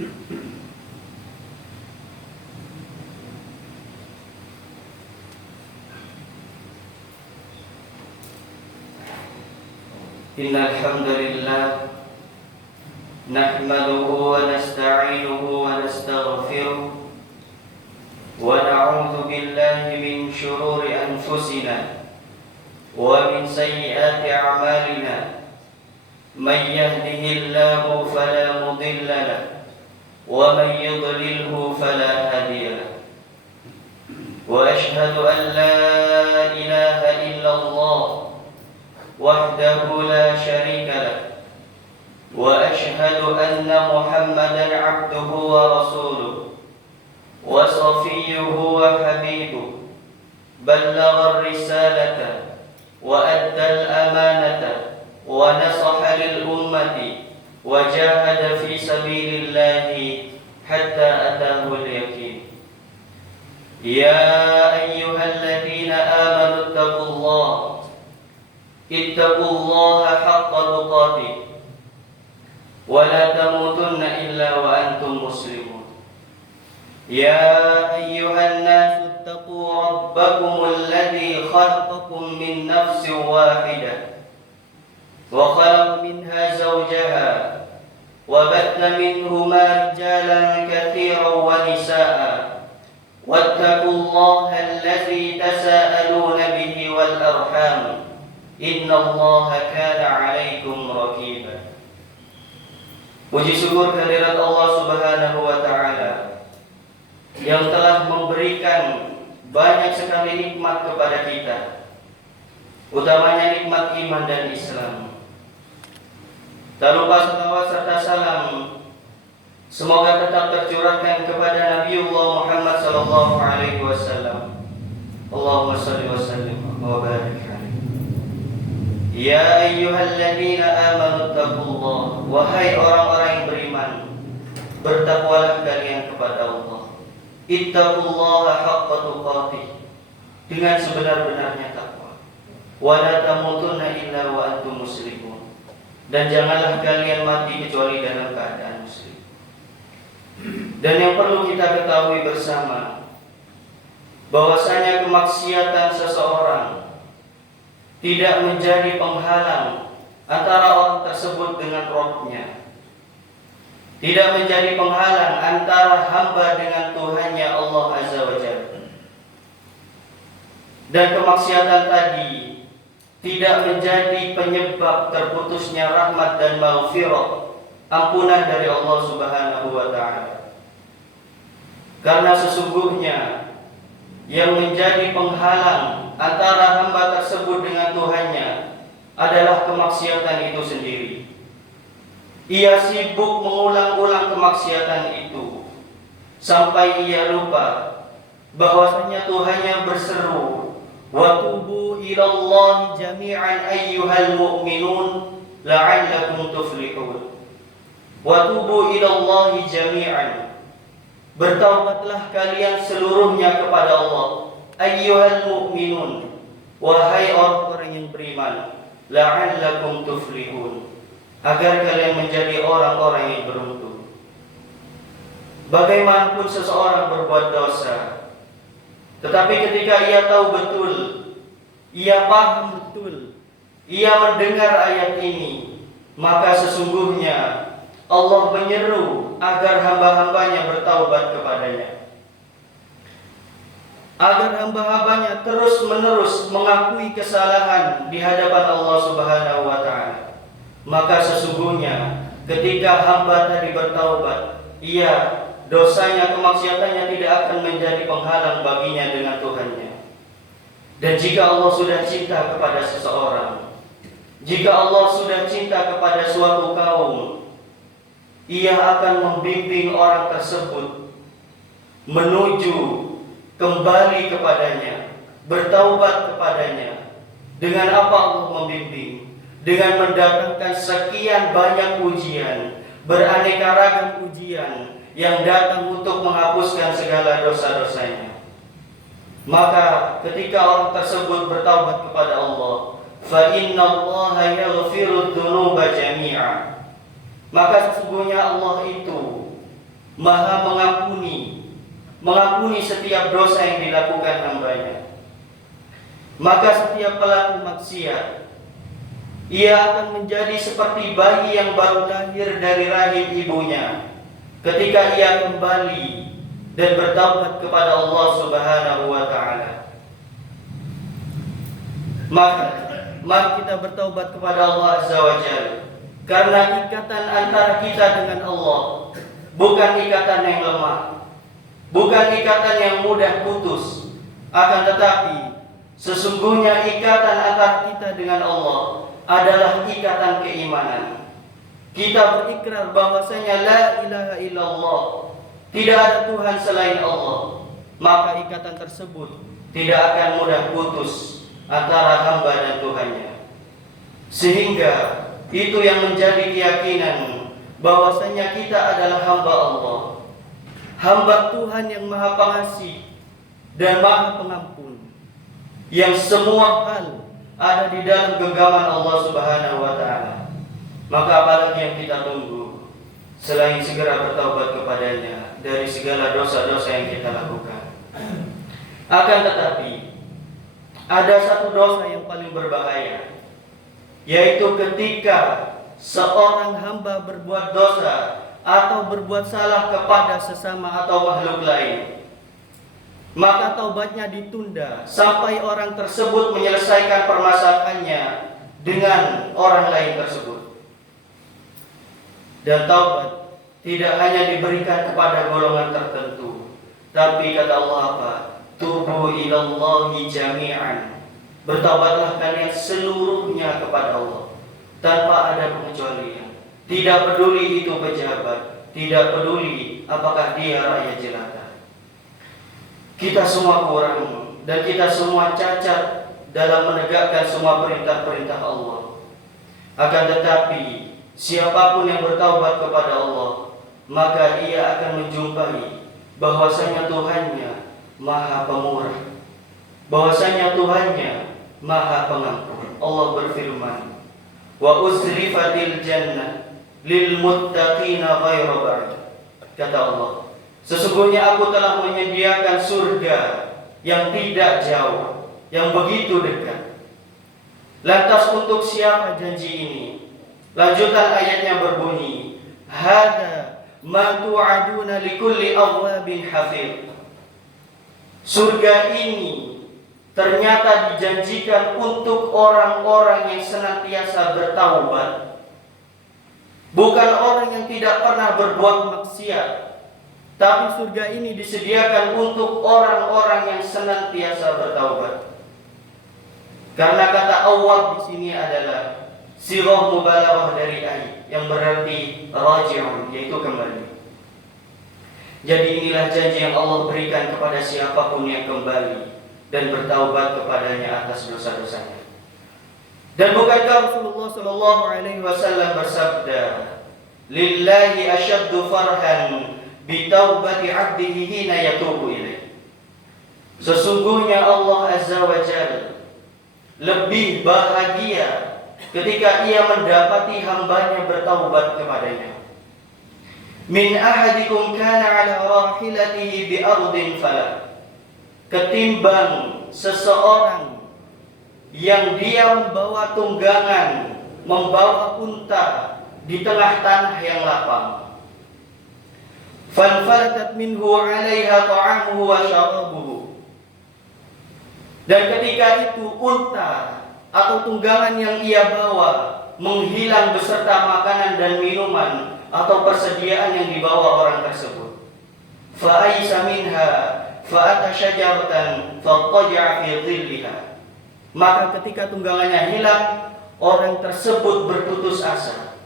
Innal hamdalillah nahmaduhu wa nasta'inuhu wa nastaghfiruh wa na'udzu billahi min shururi anfusina wa min sayyiati a'malina man yahdihillahu fala mudilla lahu wa man yudlilhu fala hadiya lahu wa ashhadu an la ilaha illallah wahdahu la syarika lahu wa ashhadu anna Muhammadan 'abduhu wa rasuluhu wa safiyyuhu wa habibuhu ballagha ar-risalata wa adda al-amanata wa nasaha lil ummati wa jahada fi sabilillahi hatta atahu al-yaqin. Ya ayyuhalladzina amanu ittaqullaha haqqa tuqatih wa la tamutunna illa wa antum muslimun. Ya ayyuhan nasu ittaqu rabbakumul ladzi khalaqakum min nafsin wahidah wa khalaqa minha zawjaha wa batha minhuma rijalan katsiran wa nisaa'a wattaqullaha alladzi tasaaluna bihi wal arham innallaha kana 'alaikum raqiba. Puji syukur kehadirat Allah Subhanahu wa taala yang telah memberikan banyak sekali nikmat kepada kita, utamanya nikmat iman dan Islam. Tak lupa salawat serta salam semoga tetap tercurahkan kepada Nabiullah Muhammad sallallahu alaihi wasallam. Allahumma shalli wa sallim wa barik. Ya ayyuhalladzina amanu taqullah, wahai orang-orang yang beriman, bertakwalah kalian kepada Allah. Ittaqullaha haqqa tuqatih, dengan sebenar-benarnya takwa. Wa la tamutunna illa wa antum muslimun, dan janganlah kalian mati kecuali dalam keadaan muslim. Dan yang perlu kita ketahui bersama, bahwasanya kemaksiatan seseorang tidak menjadi penghalang antara orang tersebut dengan Rabb-Nya, tidak menjadi penghalang antara hamba dengan Tuhannya Allah Azza wa Jalla. Dan kemaksiatan tadi tidak menjadi penyebab terputusnya rahmat dan maghfirah, ampunan dari Allah Subhanahu wa taala. Karena sesungguhnya yang menjadi penghalang antara hamba tersebut dengan Tuhannya adalah kemaksiatan itu sendiri. Ia sibuk mengulang-ulang kemaksiatan itu sampai ia lupa bahwasanya Tuhannya berseru, "Wa tubu ilallahi jami'an ayyuhal mu'minun la'allakum tuflihun." Wa tubu ilallahi jami'an, bertaubatlah kalian seluruhnya kepada Allah. Ayyuhal mu'minun, wahai orang-orang yang beriman, la'allakum tuflihun, agar kalian menjadi orang-orang yang beruntung. Bagaimanapun seseorang berbuat dosa, tetapi ketika ia tahu betul, ia paham betul, ia mendengar ayat ini, maka sesungguhnya Allah menyeru agar hamba-hambanya bertaubat kepadanya, agar hamba-hambanya terus-menerus mengakui kesalahan di hadapan Allah Subhanahu wa taala. Maka sesungguhnya ketika hamba tadi bertaubat, ia dosanya, kemaksiatannya tidak akan menjadi penghalang baginya dengan Tuhannya. Dan jika Allah sudah cinta kepada seseorang, jika Allah sudah cinta kepada suatu kaum, ia akan membimbing orang tersebut menuju kembali kepadanya, bertaubat kepadanya. Dengan apa Allah membimbing? Dengan mendatangkan sekian banyak ujian, beraneka ragam ujian yang datang untuk menghapuskan segala dosa-dosanya. Maka ketika orang tersebut bertaubat kepada Allah, fa innallaha yaghfiru dzunuba jami'a, maka sesungguhnya Allah itu Maha mengampuni setiap dosa yang dilakukan hambanya. Maka setiap pelaku maksiat, ia akan menjadi seperti bayi yang baru lahir dari rahim ibunya ketika ia kembali dan bertaubat kepada Allah Subhanahu wa taala. Mari kita bertaubat kepada Allah Azza wa Jalla, karena ikatan antara kita dengan Allah bukan ikatan yang lemah, bukan ikatan yang mudah putus, akan tetapi sesungguhnya ikatan antara kita dengan Allah adalah ikatan keimanan. Kita berikrar bahwasanya la ilaha illallah, tidak ada Tuhan selain Allah, maka ikatan tersebut tidak akan mudah putus antara hamba dan Tuhannya. Sehingga itu yang menjadi keyakinan bahwasanya kita adalah hamba Allah, hamba Tuhan yang Maha Pengasih dan Maha Pengampun, yang semua hal ada di dalam genggaman Allah Subhanahu wa taala. Maka apalagi yang kita tunggu selain segera bertaubat kepadanya dari segala dosa-dosa yang kita lakukan. Akan tetapi ada satu dosa yang paling berbahaya, yaitu ketika seorang hamba berbuat dosa atau berbuat salah kepada sesama atau makhluk lain, maka taubatnya ditunda sampai orang tersebut menyelesaikan permasalahannya dengan orang lain tersebut. Dan taubat tidak hanya diberikan kepada golongan tertentu, tapi kata Allah apa? Tubu ilallahi jami'an. Bertaubatlah kalian seluruhnya kepada Allah tanpa ada pengecualian. Tidak peduli itu pejabat, tidak peduli apakah dia rakyat jelata. Kita semua kurang dan kita semua cacat dalam menegakkan semua perintah-perintah Allah. Akan tetapi siapapun yang bertaubat kepada Allah, maka ia akan menjumpai bahwasanya Tuhannya Maha Pemurah, bahwasanya Tuhannya Maha Pengampun. Allah berfirman, wa uzrifatil jannah lil muttaqina ghairu ba'id. Kata Allah, sesungguhnya aku telah menyediakan surga yang tidak jauh, yang begitu dekat. Lantas untuk siapa janji ini? Lanjutan ayatnya berbunyi, hada ma tu'aduna likulli awwabin hafidh. Surga ini ternyata dijanjikan untuk orang-orang yang senantiasa bertaubat, bukan orang yang tidak pernah berbuat maksiat, tapi surga ini disediakan untuk orang-orang yang senantiasa bertaubat. Karena kata awwab di sini adalah sirah mubalaghah dari ai, yang berarti raji'un, yaitu kembali. Jadi inilah janji yang Allah berikan kepada siapapun yang kembali dan bertaubat kepadanya atas dosa-dosanya. Dan bukankah Rasulullah sallallahu alaihi wasallam bersabda, lillahi asyaddu farhan bi taubati 'abdihi hina yatubu ilaih. Sesungguhnya Allah Azza wa Jalla lebih bahagia ketika ia mendapati hambanya bertaubat kepadanya. Min ahadikum kana ala rahilatihi bi ardin fala, ketimbang seseorang yang dia membawa tunggangan, membawa unta di tengah tanah yang lapang. Fanfalatat minhu 'alaiha ta'amuhu wa syarabuhu. Dan ketika itu unta atau tunggangan yang ia bawa menghilang beserta makanan dan minuman atau persediaan yang dibawa orang tersebut. Fa'aisa minha fa'ata syajaratan fattaja'a fi dhilliha. Maka ketika tunggangannya hilang, orang tersebut berputus asa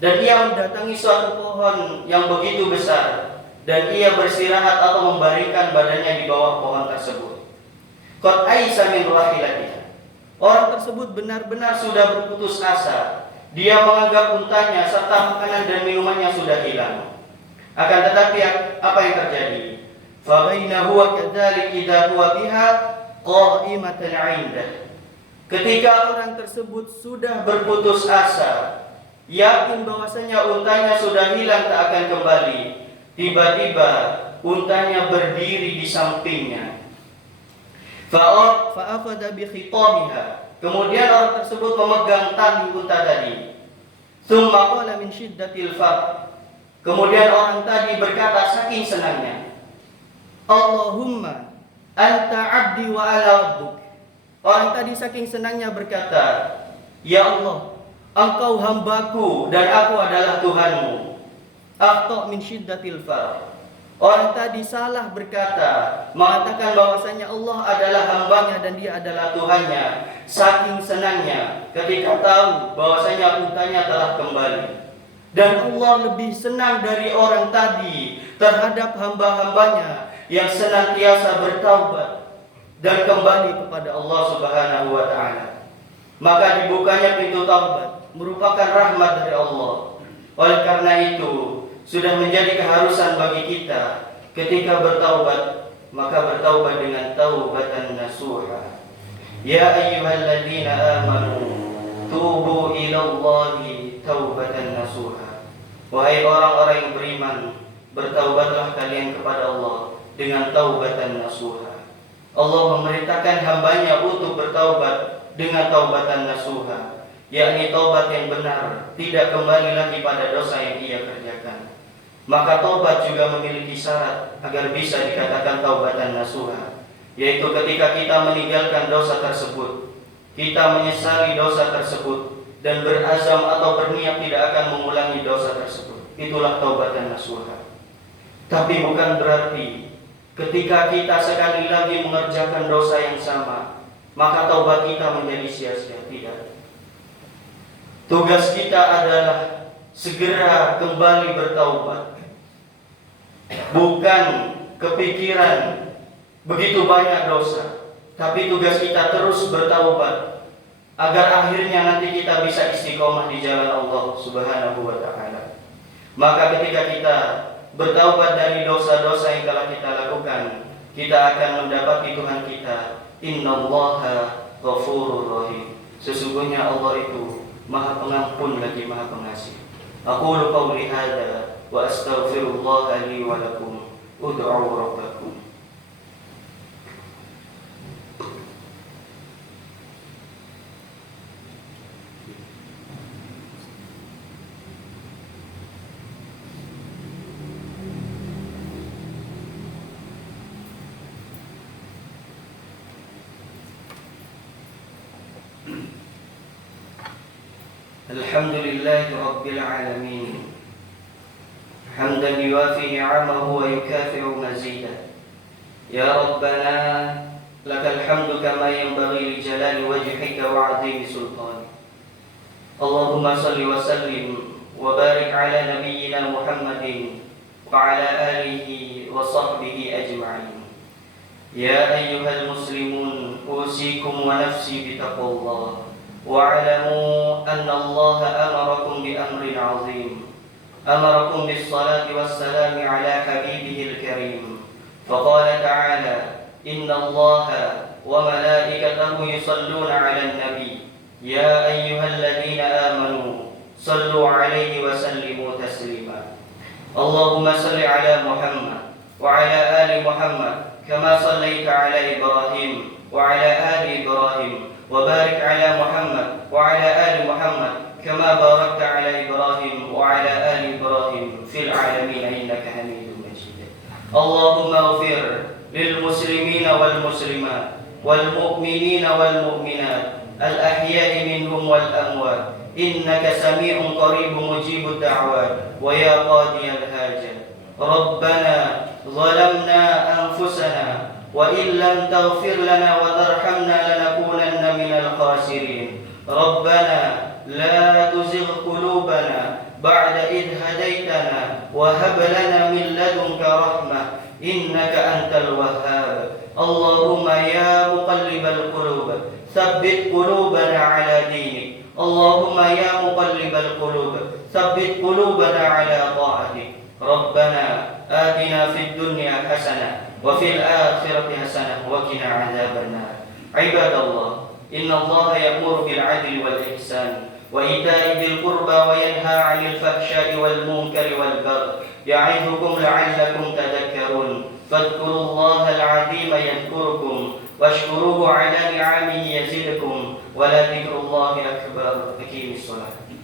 dan ia mendatangi suatu pohon yang begitu besar dan ia bersirahat atau membaringkan badannya di bawah pohon tersebut. Qad aisa min rahilatiha. Orang tersebut benar-benar sudah berputus asa. Dia menganggap untanya serta makanan dan minumannya sudah hilang. Akan tetapi apa yang terjadi? Fa bainahu wa kadzalik idza huwa biha qa'imatan 'indah. Ketika orang tersebut sudah berputus asa, yakin bahwasanya untanya sudah hilang tak akan kembali, Tiba-tiba untanya berdiri di sampingnya. Fa'akhadha bi khitamiha. Kemudian orang tersebut memegang tali unta tadi. Tsumma qala min syiddatil farh. Kemudian orang tadi berkata saking senangnya, Allahumma anta abdi wa ala rabbuk. Orang tadi saking senangnya berkata, Ya Allah, engkau hambaku dan aku adalah Tuhanmu. Akhta min syiddatil farh. Orang tadi salah berkata, mengatakan bahwasanya Allah adalah hambanya dan dia adalah Tuhannya. Saking senangnya ketika tahu bahwasanya untanya telah kembali. Dan Allah lebih senang dari orang tadi terhadap hamba-hambanya yang senantiasa bertaubat dan kembali kepada Allah Subhanahu wa Ta'ala. Maka dibukanya pintu taubat merupakan rahmat dari Allah. Oleh karena itu, sudah menjadi keharusan bagi kita ketika bertaubat, maka bertaubat dengan taubatan nasuha. Ya ayyuhalladzina amanu tubu ilallahi taubatan nasuha. Wahai orang-orang yang beriman, bertaubatlah kalian kepada Allah dengan taubatan nasuha. Allah memerintahkan hambanya untuk bertaubat dengan taubatan nasuha, yakni taubat yang benar, tidak kembali lagi pada dosa yang ia kerjakan. Maka taubat juga memiliki syarat agar bisa dikatakan taubatan nasuha, yaitu ketika kita meninggalkan dosa tersebut, kita menyesali dosa tersebut dan berazam atau berniat tidak akan mengulangi dosa tersebut. Itulah taubatan nasuha. Tapi bukan berarti ketika kita sekali lagi mengerjakan dosa yang sama, maka taubat kita menjadi sia-sia. Tidak. Tugas kita adalah segera kembali bertaubat. Bukan kepikiran begitu banyak dosa, tapi tugas kita terus bertaubat agar akhirnya nanti kita bisa istiqomah di jalan Allah Subhanahu wa Ta'ala. Maka ketika kita bertaubat dari dosa-dosa yang telah kita lakukan, kita akan mendapati Tuhan kita, Innallaha ghafurur rahim. Sesungguhnya Allah itu Maha Pengampun lagi Maha Pengasih. Aqulu qawli hadza wa astaghfirullah li wa lakum. Ud'u rabbakum. Alhamdulillahi Rabbil Alamin. Hamdan yuwafi ni'amahu wa yukafi'u mazidah. Ya Rabbana, lakal hamdu kama yanbaghi li jalali wajhika wa 'azimi sultanik. Allahumma salli wa sallim wa barik ala nabiyyina Muhammadin wa ala alihi wa sahbihi ajma'in. Ya ayyuhal muslimun, usikum wa nafsi bitaqwallah. واعلموا أن الله أمركم بأمر عظيم، أمركم بالصلاة والسلام على حبيبه الكريم، فقال تعالى: إن الله وملائكته يصلون على النبي يا أيها الذين آمنوا صلوا عليه وسلموا تسليما. اللهم صل على محمد وعلى آل محمد كما صليت على إبراهيم وعلى آل إبراهيم وبارك على محمد وعلى آل محمد كما باركت على إبراهيم وعلى آل إبراهيم في العالمين إنك حميد مجيد. اللهم اغفر للمسلمين والمسلمات والمؤمنين والمؤمنات الأحياء منهم والأموات إنك سميع قريب مجيب الدعوات ويا قاضي الحاجات. ربنا ظلمنا أنفسنا وإن لم تغفر لنا وترحمنا لنكونن من الخاسرين. ربنا لا تزغ قلوبنا بعد إذ هديتنا وهب لنا من لدنك رحمة إنك أنت الوهاب. اللهم يا مقلب القلوب ثبت قلوبنا على دينك. اللهم يا مقلب القلوب ثبت قلوبنا على طاعتك. ربنا آتنا في الدنيا حسنة وفي الآخرة حسنة وقنا عذاب النار. عباد الله، إن الله يأمر بالعدل والإحسان وإيتاء ذي القربى وينهى عن الفحشاء والمنكر والبغي يعظكم لعلكم تذكرون فاذكروا الله العظيم يذكركم واشكروه على نعمه يزدكم ولذكر الله أكبر. أقيموا الصلاة.